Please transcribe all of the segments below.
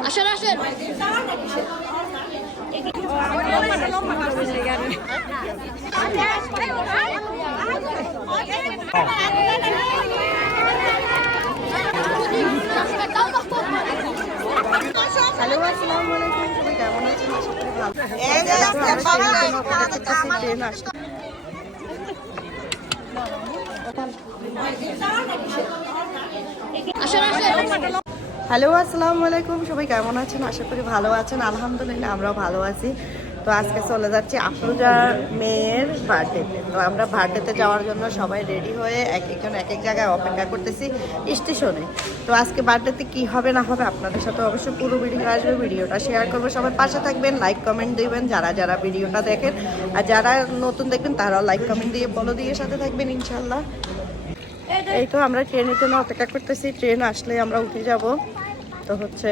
আসেন আসেন হ্যালো আসসালামু আলাইকুম। সবাই কেমন আছেন? আশা করি ভালো এই যে দেখছেন সবাই হাসি খাওয়া দিচ্ছে আমার ট্রেন আসছে আসেন আসেন হ্যালো আসসালামু আলাইকুম। সবাই কেমন আছেন? আশা করি ভালো আছেন। আলহামদুলিল্লাহ আমরাও ভালো আছি। তো আজকে চলে যাচ্ছি আফরোজার মেয়ের বার্থডেতে তো। আমরা বার্থডেতে যাওয়ার জন্য সবাই রেডি হয়ে এক একজন এক এক জায়গায় অপেক্ষা করতেছি স্টেশনে। তো আজকে বার্থডেতে কি হবে না হবে আপনাদের সাথে অবশ্যই পুরো ভিডিও আসবে, ভিডিওটা শেয়ার করব। সবাই পাশে থাকবেন লাইক কমেন্ট দিবেন, যারা যারা ভিডিওটা দেখেন। আর যারা নতুন দেখবেন, তারাও লাইক কমেন্ট দিয়ে বলো দিয়ে সাথে থাকবেন ইনশাল্লাহ এই তো আমরা ট্রেনের জন্য অপেক্ষা করতেছি। ট্রেন আসলে আমরা উঠে যাব। তো হচ্ছে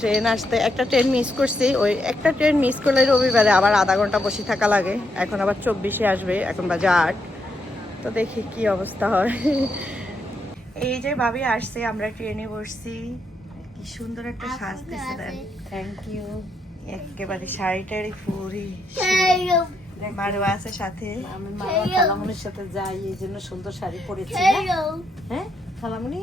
ট্রেন আসতে একটা ট্রেন মিস করছি ওই একটা ট্রেন মিস করলে রবিবারে আবার আধা ঘণ্টা বসে থাকা লাগে। এখন আবার চব্বিশে আসবে এখন বাজে আট। তো দেখি কি অবস্থা হয়। এই যে ভাবি আসছে আমরা ট্রেনে বসছি। কি সুন্দর একটা সাজ সাজতেছে থ্যাংক ইউ একেবারে শাড়ি টাড়ি ফুরি মারও আছে সাথে। আমি মা খালামুনির সাথে যাই এই জন্য সুন্দর শাড়ি পরেছি হ্যাঁ খালামুনি?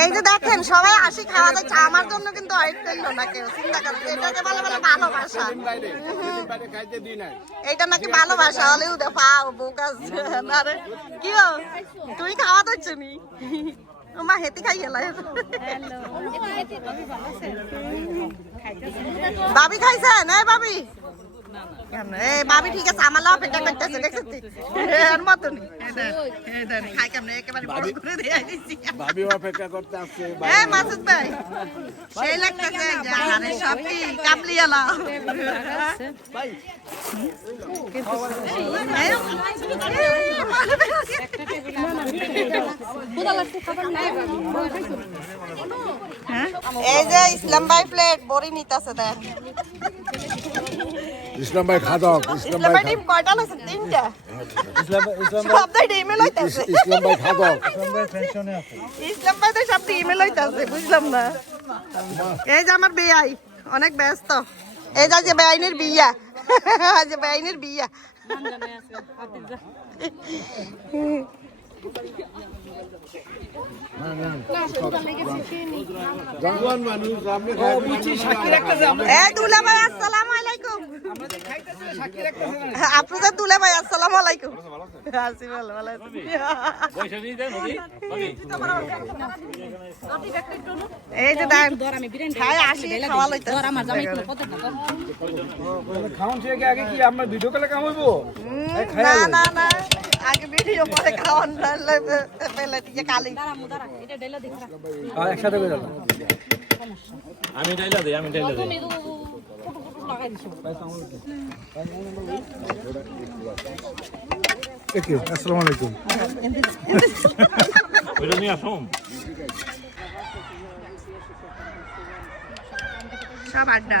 এই যে দেখেন সবাই হাসি খাওয়া দিচ্ছে আমার জন্য কিন্তু ওয়েট করল না কেউ চিন্তা করেন এটাকে বলে বলে ভালোবাসা। এটা নাকি ভালোবাসা পাও বোকাস কি তুই খাওয়া দিচ্ছ নি? মা হেতি খাই গেলা বাবি খাইছে না বাবি। কেন? এই বাবি ঠিক আছে আমার লাভ অপেক্ষা করতেছে দেখছিস এর মতনই। এই দেখ, এই দেখ, খাই কেমনে একেবারে বড় করে দিয়ে দিছি ভাবি অপেক্ষা করতে আসছে হ্যাঁ মাসুদ ভাই সেই লাগতেছে জাহানের সব কি কাবলিয়ালা এই যে ইসলাম ভাই প্লেট বড়ি নিতেছে দেখ। ইসলাম ভাই খাদক ইসলাম ইসলাম ভাই ভাই ডিম কয়টা লইছে তিনটা। ইসলাম ইসলাম সব তো ডিমে লইতেছে। ইসলাম ভাই খাদক। ইসলাম ভাই তো সব ডিমে লইতেছে বুঝলাম না। এই যে আমার বেয়াই অনেক ব্যস্ত। এই যে যে বেআইনের বিয়া। যে বেআইনের বিয়া। আপনাদের দুলা ভাই আসসালামু আলাইকুম। আছি ভালো ভালো এই যে দেন খাই আসি খাওয়া লইতে খাওন থেকে আগে কি আমরা ভিডিও কলে কামাইবো না না না। আগে ভিডিও পরে খাওয়ান একসাথে আমি ডাইলা দিই আমি ডাইলা দিই। আসসালামু আলাইকুম। ওইটা নিয়ে আসুন। সব আড্ডা।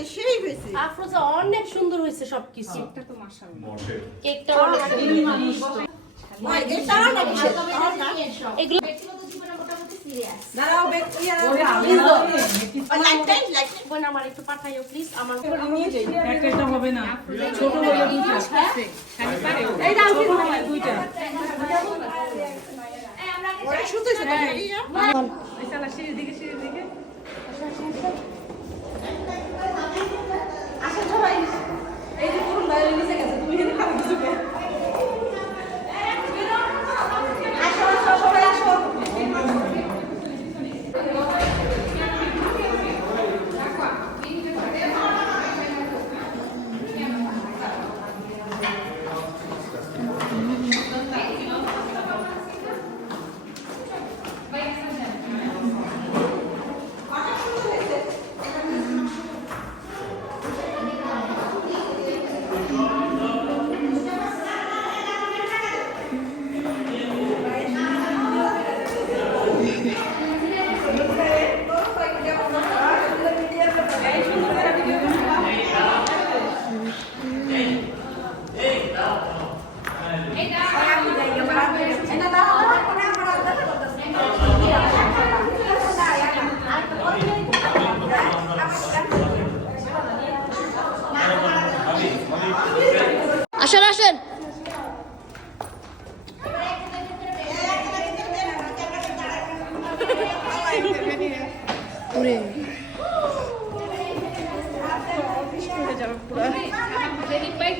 হয়েছে সেই হয়েছে। আফরোজা অনেক সুন্দর হয়েছে সবকিছু। কেকটা তো মাশাআল্লাহ। কেকটা অনেক সুন্দর। এগুলো ব্যক্তিগত জীবনে মোটামুটি সিরিয়াস দাঁড়াও ব্যক্তি আর বোন আমার একটু পাঠাইও প্লিজ আমার একটা হবে না। হ্যাঁ? হ্যাঁ, হ্যাঁ। ছোট হলে দুইটা। খালি পারে এই দাও দুইটা। ওরা শুতেছে না এই শালা সিঁড়ির দিকে সিঁড়ির দিকে। আচ্ছা, আচ্ছা, আচ্ছা। আসলে সবাই এই যে করুন বাইরে নিচে গেছে তুমি এখানে খারাপ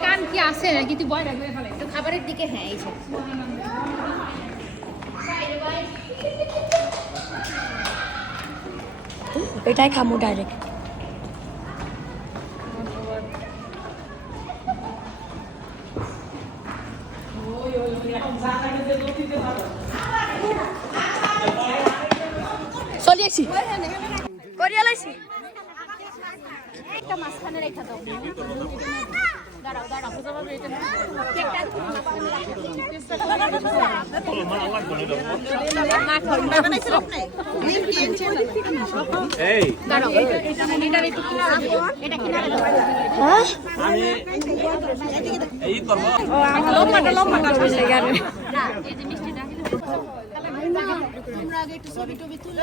কান কি আছে নাকি? তুই বয় রাখবে ফেলে তো খাবারের দিকে হ্যাঁ এই সব এটাই খামু ডাইরেক্ট চলে আসছি করিয়া লাইছি একটা মাঝখানে রেখা দাও। দাঁড়াও দাঁড়াও কেকটা এই। দাঁড়াও এটা একটু এটা কিনারে দাও। আমি এই করব লম্বাটা লম্বাটা না এই যে মিষ্টিটা তোমরা আগে একটু ছবি টবি তুলো।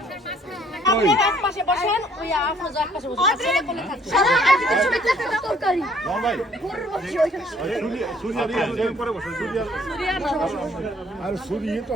আর ছেলে কোলে থাকবে। সারা আজকে তো ছবি একটা তরকারি আর সুরি তো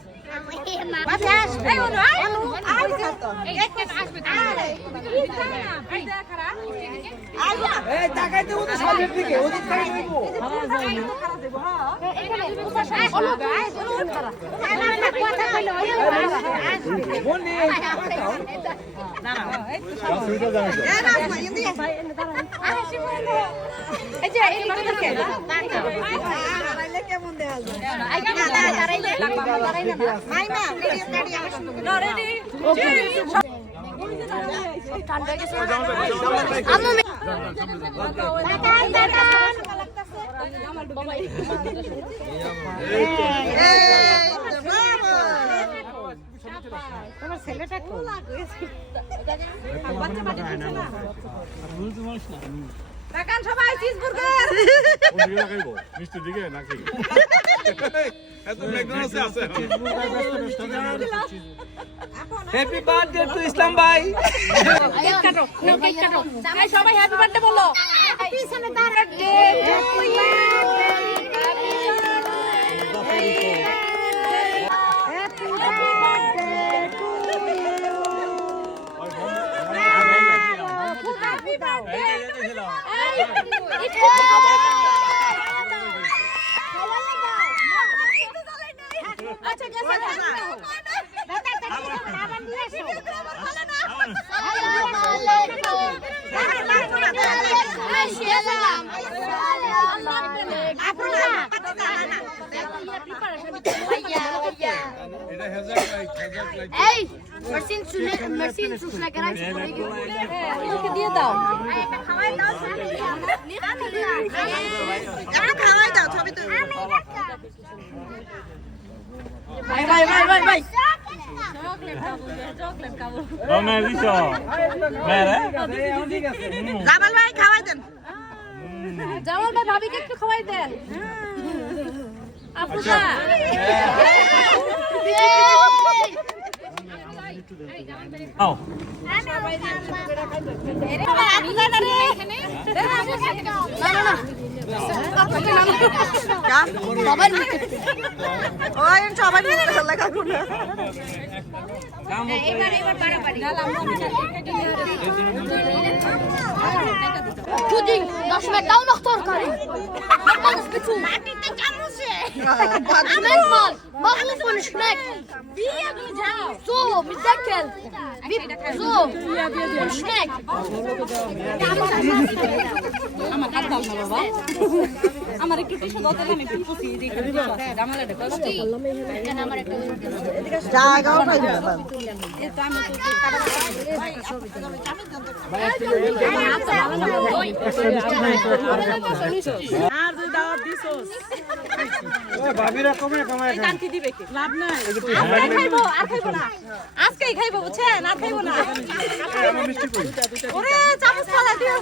এই যে বুড়া মানুষের কষ্ট দেয় বুড়া মানুষ এখানে আছে সিনা এদিক এদিক দাঁড়াও দাঁড়াও ছবি তুলো মিষ্টি দিকে নাকি হ্যাপি বার্থডে টু ইসলাম ভাই কেক কাটো কেক কাটো সবাই হ্যাপি বার্থডে বলো পিছনে বার্থডে আচ্ছা এই মার্সিন শুনে মার্সিন সুসলা করা ওকে দিয়ে দাও খাওয়াই দাও খাওয়াই দাও। ছবি তো ভাই ভাই ভাই ভাই ভাই। রমে দিছ? মেরে জামাল ভাই খাওয়াই দেন। জামাল ভাই ভাবিকে একটু খাওয়াই দেন। সবাই Pudding, das schmeckt auch noch Torkari. Mach mal das bitte. Schmeckt mal. Mach auf und schmeckt. So, mit Deckel. Wie, so. Und schmeckt. জায়গাও পাইবে না। ভাবিরা কমে কমে আজকেই খাইবো বুঝছেন? আর খাইবো না। ওরে চামচ ফালা দিও।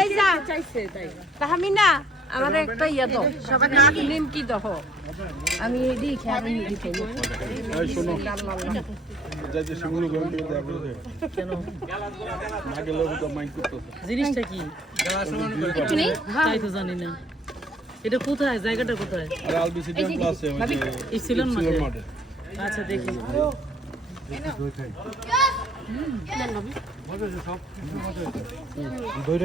এই যা তাহামি না আমার একটা ইয়া দাও। সবাই কাক নিমকি দাও? আমি খেয়ে শোনো। যাই যে সেগুলো গ্রহণ করে দেওয়া বলে কেন? না লোক তো মাইক করতেছে। জিনিসটা কি? তাই তো জানি না। এটা কোথায়? জায়গাটা কোথায়? আর আলবিসি ড্যাম আছে ওই সিলন মাঠে? মাঠে। আচ্ছা দেখি। দইটা